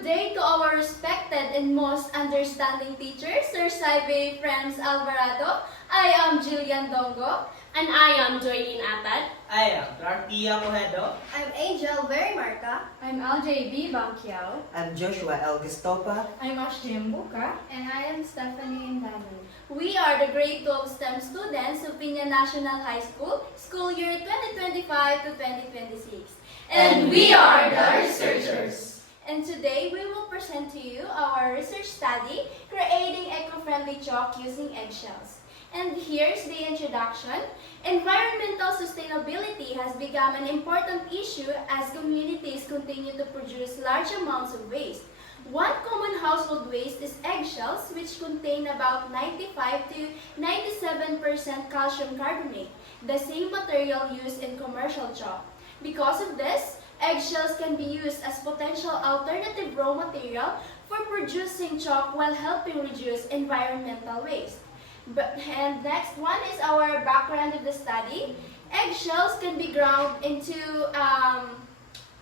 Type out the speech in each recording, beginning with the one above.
Good day to our respected and most understanding teachers, Sir Saibe Franz Alvarado. I am Jillian Dongo. And I am Joylene Atad. I am Clartia Cohedo. I'm Angel Very Marta. I'm LJB Bangkiao. I'm Joshua L. Gestopa. I'm Ashley Mbuka. And I am Stephanie Indano. We are the grade 12 STEM students of Piña National High School, school year 2025 to 2026. And we are the researchers. And today we will present to you our research study, creating eco-friendly chalk using eggshells. And here's the introduction. Environmental sustainability has become an important issue as communities continue to produce large amounts of waste. One common household waste is eggshells, which contain about 95 to 97% calcium carbonate, the same material used in commercial chalk. Because of this, eggshells can be used as potential alternative raw material for producing chalk while helping reduce environmental waste. And next one is our background of the study. Eggshells can be ground into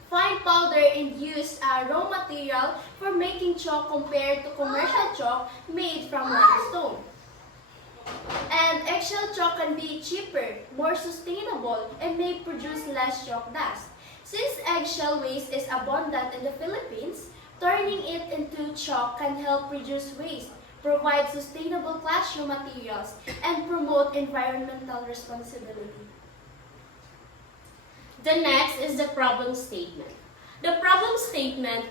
fine powder and used raw material for making chalk compared to commercial chalk made from limestone. And eggshell chalk can be cheaper, more sustainable, and may produce less chalk dust. Since eggshell waste is abundant in the Philippines, turning it into chalk can help reduce waste, provide sustainable classroom materials, and promote environmental responsibility. The next is the problem statement. The problem statement: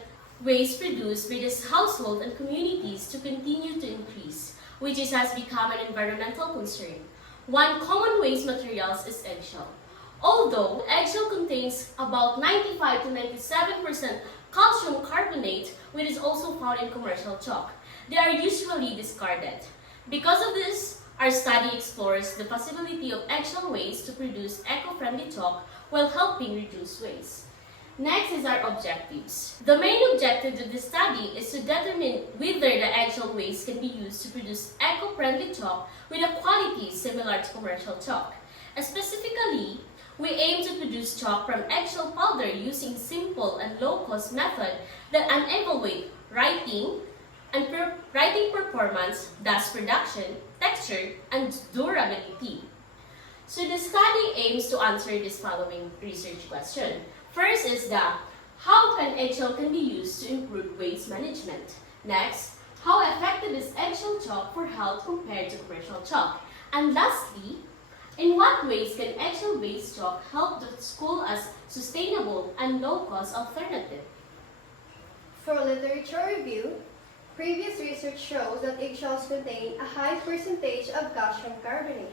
waste produced by this household and communities to continue to increase, which has become an environmental concern. One common waste materials is eggshell. Although eggshell contains about 95 to 97% calcium carbonate, which is also found in commercial chalk, they are usually discarded. Because of this, our study explores the possibility of eggshell waste to produce eco-friendly chalk while helping reduce waste. Next is our objectives. The main objective of this study is to determine whether the eggshell waste can be used to produce eco-friendly chalk with a quality similar to commercial chalk. Specifically, we aim to produce chalk from eggshell powder using simple and low-cost method that evaluate writing performance, dust production, texture, and durability. So the study aims to answer this following research question. First is how can eggshell can be used to improve waste management? Next, how effective is eggshell chalk for health compared to commercial chalk? And lastly, in what ways can eggshell based chalk help the school as sustainable and low-cost alternative? For literature review, previous research shows that eggshells contain a high percentage of calcium carbonate,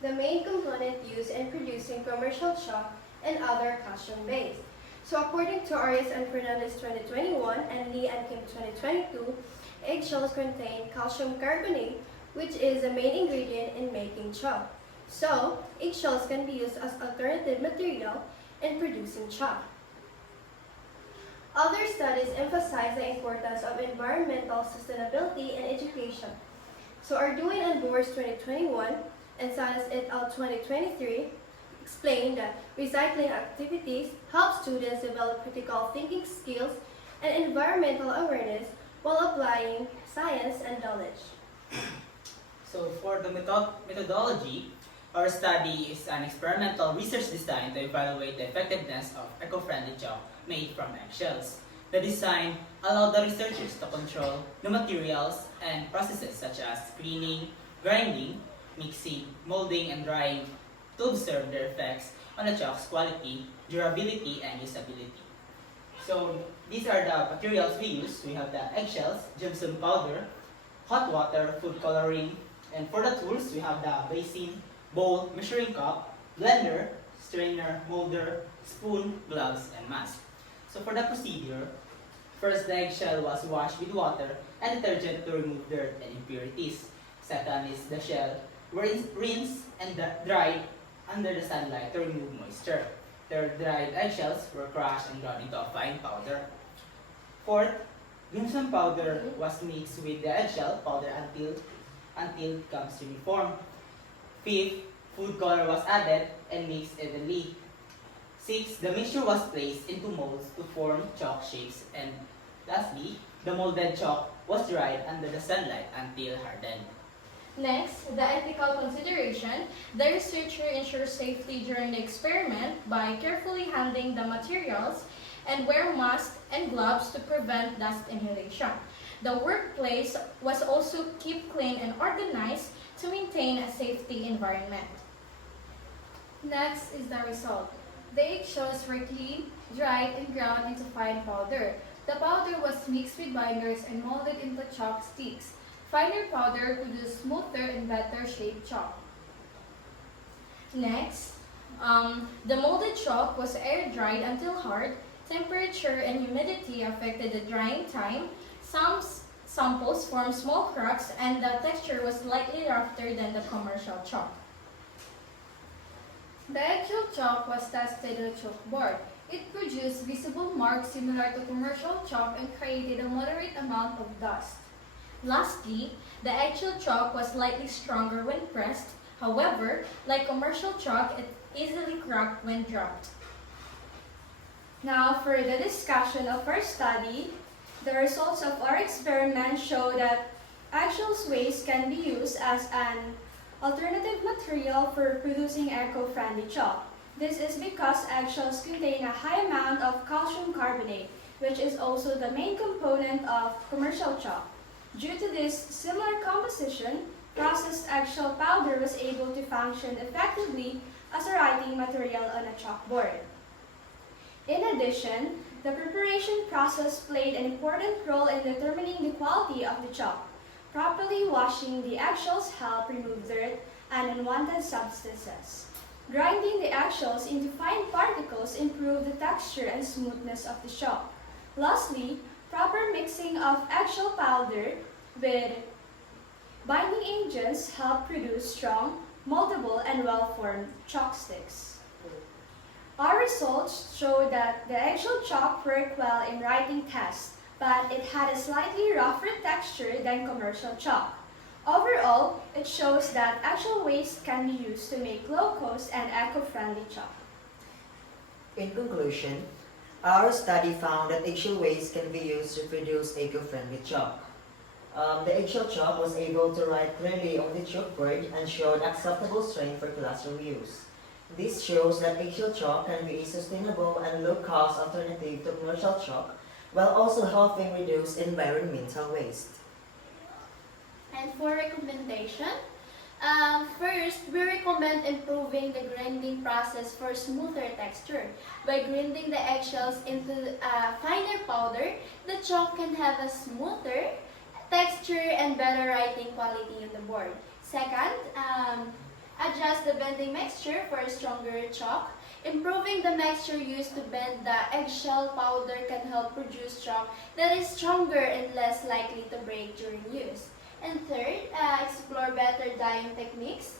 the main component used in producing commercial chalk and other calcium-based. So according to Arias and Fernandez 2021 and Lee and Kim 2022, eggshells contain calcium carbonate, which is the main ingredient in making chalk. So, eggshells can be used as alternative material in producing chalk. Other studies emphasize the importance of environmental sustainability in education. So Arduin and Boers 2021 and Salas et al. 2023 explain that recycling activities help students develop critical thinking skills and environmental awareness while applying science and knowledge. So for the methodology, our study is an experimental research design to evaluate the effectiveness of eco-friendly chalk made from eggshells. The design allowed the researchers to control the materials and processes such as cleaning, grinding, mixing, molding, and drying to observe their effects on the chalk's quality, durability, and usability. So these are the materials we use. We have the eggshells, gypsum powder, hot water, food coloring, and for the tools, we have the basin, bowl, measuring cup, blender, strainer, molder, spoon, gloves, and mask. So for the procedure, first the eggshell was washed with water and detergent to remove dirt and impurities. Second is the shell rinsed and dried under the sunlight to remove moisture. Third, dried eggshells were crushed and ground into a fine powder. Fourth, gypsum powder was mixed with the eggshell powder until it becomes uniform. Fifth, food color was added and mixed evenly. Sixth, the mixture was placed into molds to form chalk shapes. And Lastly, the molded chalk was dried under the sunlight until hardened. Next, the ethical consideration. The researcher ensures safety during the experiment by carefully handling the materials and wear masks and gloves to prevent dust inhalation. The workplace was also kept clean and organized to maintain a safety environment. Next is the result. The eggshells were cleaned, dried, and ground into fine powder. The powder was mixed with binders and molded into chalk sticks. Finer powder produced smoother and better shaped chalk. Next, the molded chalk was air dried until hard. Temperature and humidity affected the drying time. Some samples formed small cracks and the texture was slightly rougher than the commercial chalk. The actual chalk was tested on a chalkboard. It produced visible marks similar to commercial chalk and created a moderate amount of dust. Lastly, the actual chalk was slightly stronger when pressed. However, like commercial chalk, it easily cracked when dropped. Now, for the discussion of our study, the results of our experiment show that actual waste can be used as an alternative material for producing eco-friendly chalk. This is because eggshells contain a high amount of calcium carbonate, which is also the main component of commercial chalk. Due to this similar composition, processed eggshell powder was able to function effectively as a writing material on a chalkboard. In addition, the preparation process played an important role in determining the quality of the chalk. Properly washing the eggshells helped remove dirt and unwanted substances. Grinding the eggshells into fine particles improved the texture and smoothness of the chalk. Lastly, proper mixing of eggshell powder with binding agents helped produce strong, moldable, and well-formed chalk sticks. Our results show that the eggshell chalk worked well in writing tests, but it had a slightly rougher texture than commercial chalk. Overall, it shows that actual waste can be used to make low-cost and eco-friendly chalk. In conclusion, our study found that eggshell waste can be used to produce eco-friendly chalk. The eggshell chalk was able to write clearly on the chalkboard and showed acceptable strength for classroom use. This shows that eggshell chalk can be a sustainable and low-cost alternative to commercial chalk, while also helping reduce environmental waste. And for recommendation, first, we recommend improving the grinding process for smoother texture. By grinding the eggshells into a finer powder, the chalk can have a smoother texture and better writing quality on the board. Second, adjust the bending mixture for a stronger chalk. Improving the mixture used to bend the eggshell powder can help produce chalk that is stronger and less likely to break during use. And third, explore better dyeing techniques.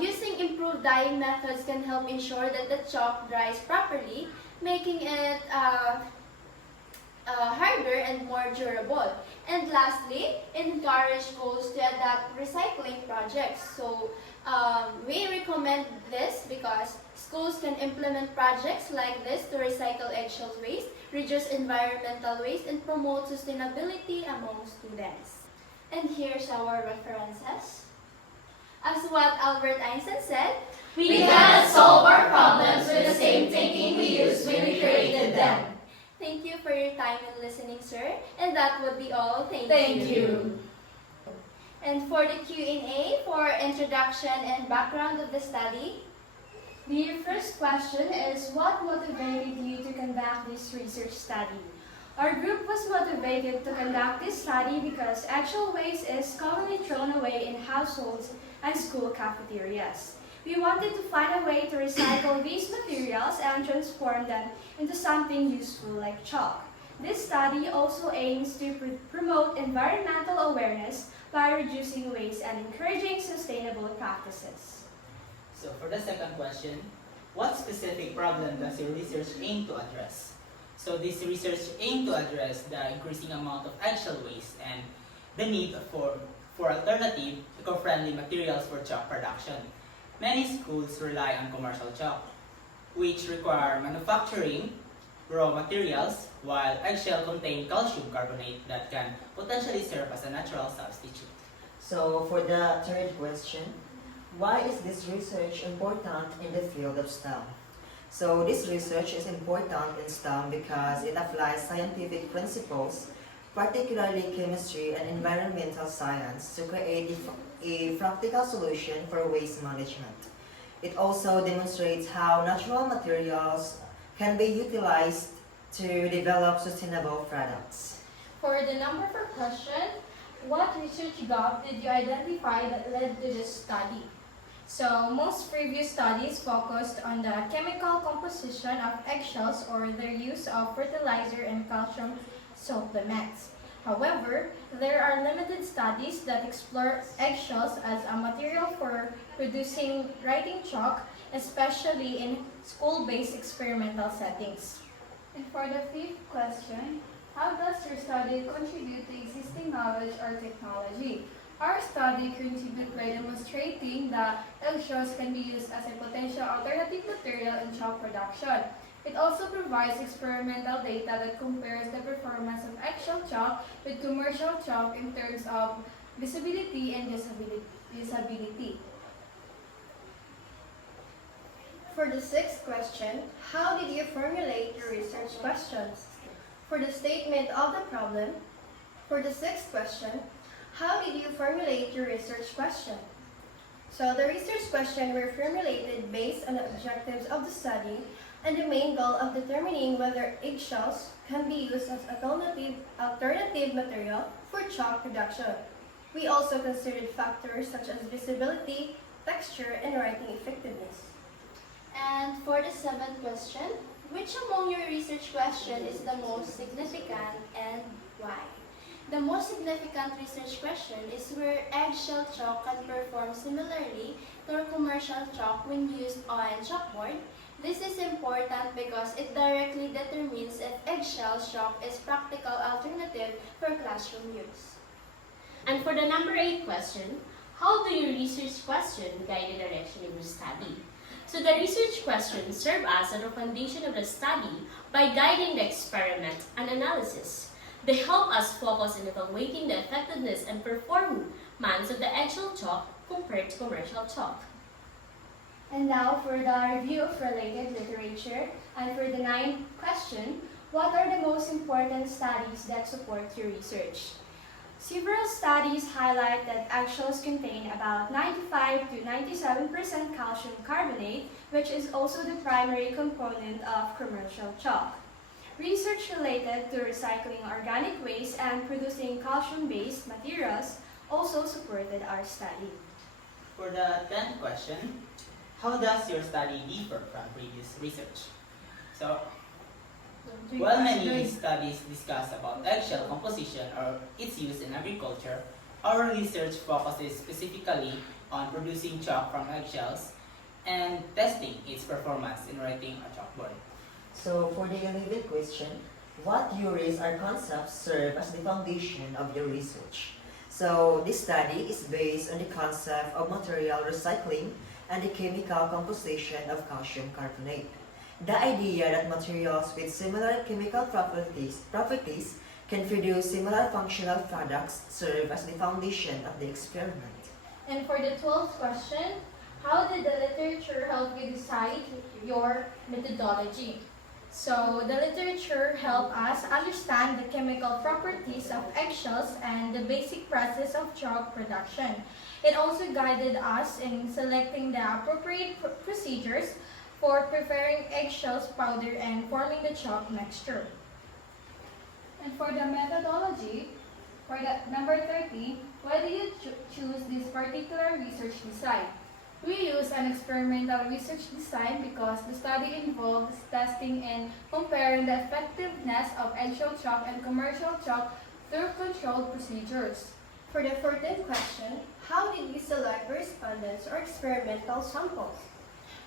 Using improved dyeing methods can help ensure that the chalk dries properly, making it harder and more durable. And lastly, encourage schools to adapt recycling projects. So we recommend this because schools can implement projects like this to recycle eggshell waste, reduce environmental waste, and promote sustainability among students. And here's our references. As what Albert Einstein said, We cannot solve our problems with the same thinking we used when we created them. thank you for your time and listening, sir. And that would be all. Thank you. And for the Q&A for introduction and background of the study, the first question is, what motivated you to conduct this research study? Our group was motivated to conduct this study because actual waste is commonly thrown away in households and school cafeterias. We wanted to find a way to recycle these materials and transform them into something useful like chalk. This study also aims to promote environmental awareness by reducing waste and encouraging sustainable practices. So for the second question, what specific problem does your research aim to address? So this research aimed to address the increasing amount of eggshell waste and the need for alternative eco-friendly materials for chalk production. Many schools rely on commercial chalk, which require manufacturing, raw materials, while eggshell contain calcium carbonate that can potentially serve as a natural substitute. So for the third question, why is this research important in the field of STEM? So this research is important in STEM because it applies scientific principles, particularly chemistry and environmental science, to create a practical solution for waste management. It also demonstrates how natural materials can be utilized to develop sustainable products. For the number 4 question, what research gap did you identify that led to this study? So, most previous studies focused on the chemical composition of eggshells or their use of fertilizer and calcium supplements. However, there are limited studies that explore eggshells as a material for producing writing chalk, especially in school-based experimental settings. And for the fifth question, how does your study contribute to existing knowledge or technology? Our study contributes by demonstrating that eggshells can be used as a potential alternative material in chalk production. It also provides experimental data that compares the performance of eggshell chalk with commercial chalk in terms of visibility and usability. For the sixth question, how did you formulate your research questions? For the statement of the problem, for the sixth question, how did you formulate your research question? So the research question were formulated based on the objectives of the study and the main goal of determining whether eggshells can be used as alternative material for chalk production. We also considered factors such as visibility, texture, and writing effectiveness. And for the 7th question, which among your research question is the most significant and why? The most significant research question is where eggshell chalk can perform similarly to commercial chalk when used on chalkboard. This is important because it directly determines if eggshell chalk is practical alternative for classroom use. And for the number 8 question, how do your research question guide the direction of your study? So the research questions serve as the foundation of the study by guiding the experiment and analysis. They help us focus on evaluating the effectiveness and performance of the eggshell chalk compared to commercial chalk. And now for the review of related literature, and for the 9th question, what are the most important studies that support your research? Several studies highlight that eggshells contain about 95 to 97% calcium carbonate, which is also the primary component of commercial chalk. Research related to recycling organic waste and producing calcium-based materials also supported our study. For the 10th question, how does your study differ from previous research? So, while many studies discuss about eggshell composition or its use in agriculture, our research focuses specifically on producing chalk from eggshells and testing its performance in writing a chalkboard. So for the 11th question, what theories or concepts serve as the foundation of your research? So this study is based on the concept of material recycling and the chemical composition of calcium carbonate. The idea that materials with similar chemical properties can produce similar functional products serve as the foundation of the experiment. And for the 12th question, how did the literature help you decide your methodology? So the literature helped us understand the chemical properties of eggshells and the basic process of chalk production. It also guided us in selecting the appropriate procedures for preparing eggshells powder and forming the chalk mixture. And for the methodology, for the number 30, why do you choose this particular research design? We use an experimental research design because the study involves testing and comparing the effectiveness of eggshell chalk and commercial chalk through controlled procedures. For the 14th question, how did you select respondents or experimental samples?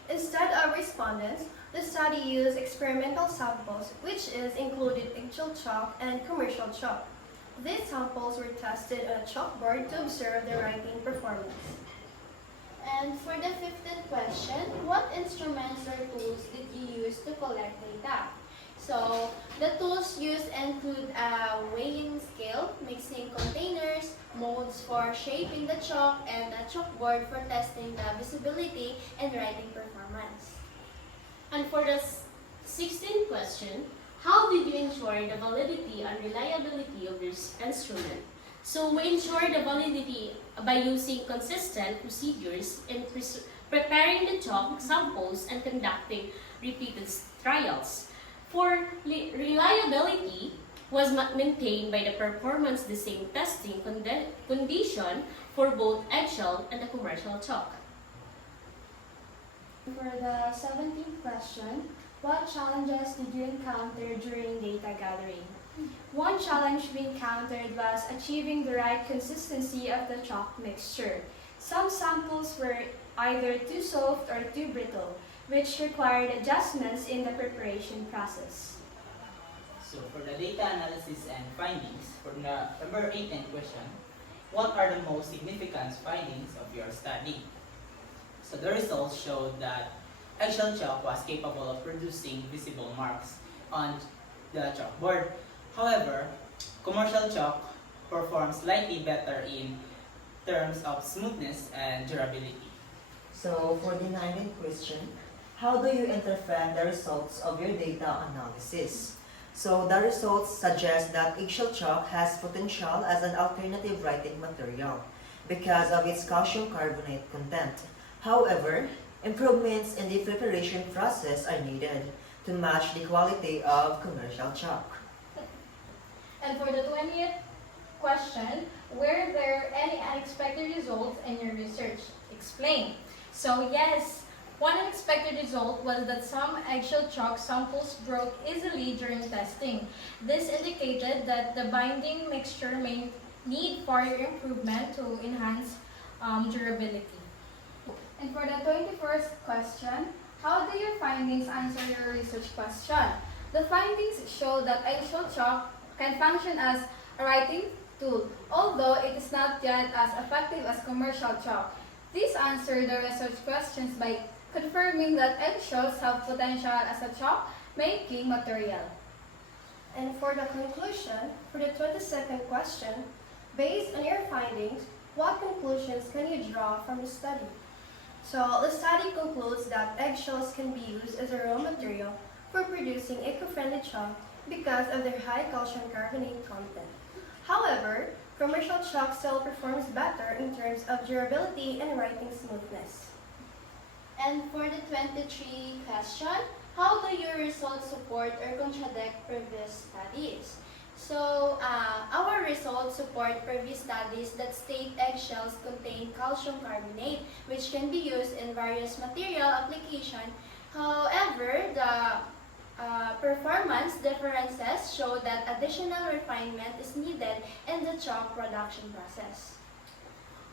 Instead of respondents, the study used experimental samples, which is included eggshell chalk and commercial chalk. These samples were tested on a chalkboard to observe the writing performance. And for the 15th question, what instruments or tools did you use to collect data? So the tools used include a weighing scale, mixing containers, molds for shaping the chalk, and a chalkboard for testing the visibility and writing performance. And for the 16th question, how did you ensure the validity and reliability of this instrument? So we ensure the validity by using consistent procedures in preparing the chalk samples and conducting repeated trials. For reliability was maintained by the performance the same testing condition for both eggshell and the commercial chalk. For the 17th question, what challenges did you encounter during data gathering? One challenge we encountered was achieving the right consistency of the chalk mixture. Some samples were either too soft or too brittle, which required adjustments in the preparation process. So for the data analysis and findings, for the number 18 question, what are the most significant findings of your study? So the results showed that eggshell chalk was capable of producing visible marks on the chalkboard. However, commercial chalk performs slightly better in terms of smoothness and durability. So for the 19th question, how do you interpret the results of your data analysis? So the results suggest that eggshell chalk has potential as an alternative writing material because of its calcium carbonate content. However, improvements in the preparation process are needed to match the quality of commercial chalk. And for the 20th question, were there any unexpected results in your research? Explain. So yes, one unexpected result was that some eggshell chalk samples broke easily during testing. This indicated that the binding mixture may need further improvement to enhance durability. And for the 21st question, how do your findings answer your research question? The findings show that eggshell chalk can function as a writing tool, although it is not yet as effective as commercial chalk. These answer the research questions by confirming that eggshells have potential as a chalk-making material. And for the conclusion, for the 22nd question, based on your findings, what conclusions can you draw from the study? So the study concludes that eggshells can be used as a raw material for producing eco-friendly chalk because of their high calcium carbonate content. However, commercial chalk still performs better in terms of durability and writing smoothness. And for the 23 question, how do your results support or contradict previous studies? So, our results support previous studies that state eggshells contain calcium carbonate, which can be used in various material applications. However, the performance differences show that additional refinement is needed in the chalk production process.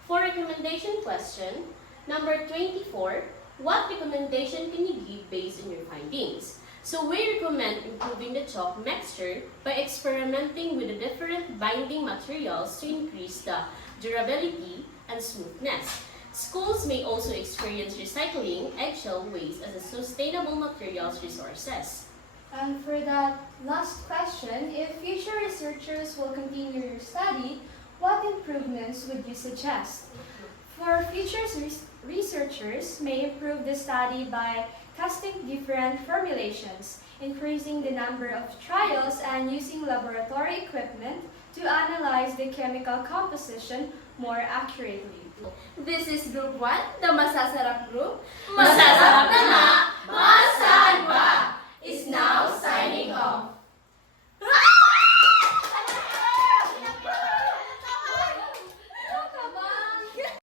For recommendation question, number 24, what recommendation can you give based on your findings? So we recommend improving the chalk mixture by experimenting with the different binding materials to increase the durability and smoothness. Schools may also experience recycling eggshell waste as a sustainable materials resources. And for that last question, if future researchers will continue your study, what improvements would you suggest? For future researchers may improve the study by testing different formulations, increasing the number of trials, and using laboratory equipment to analyze the chemical composition more accurately. This is Group 1, the Masasarap Group. Masasarap na nga!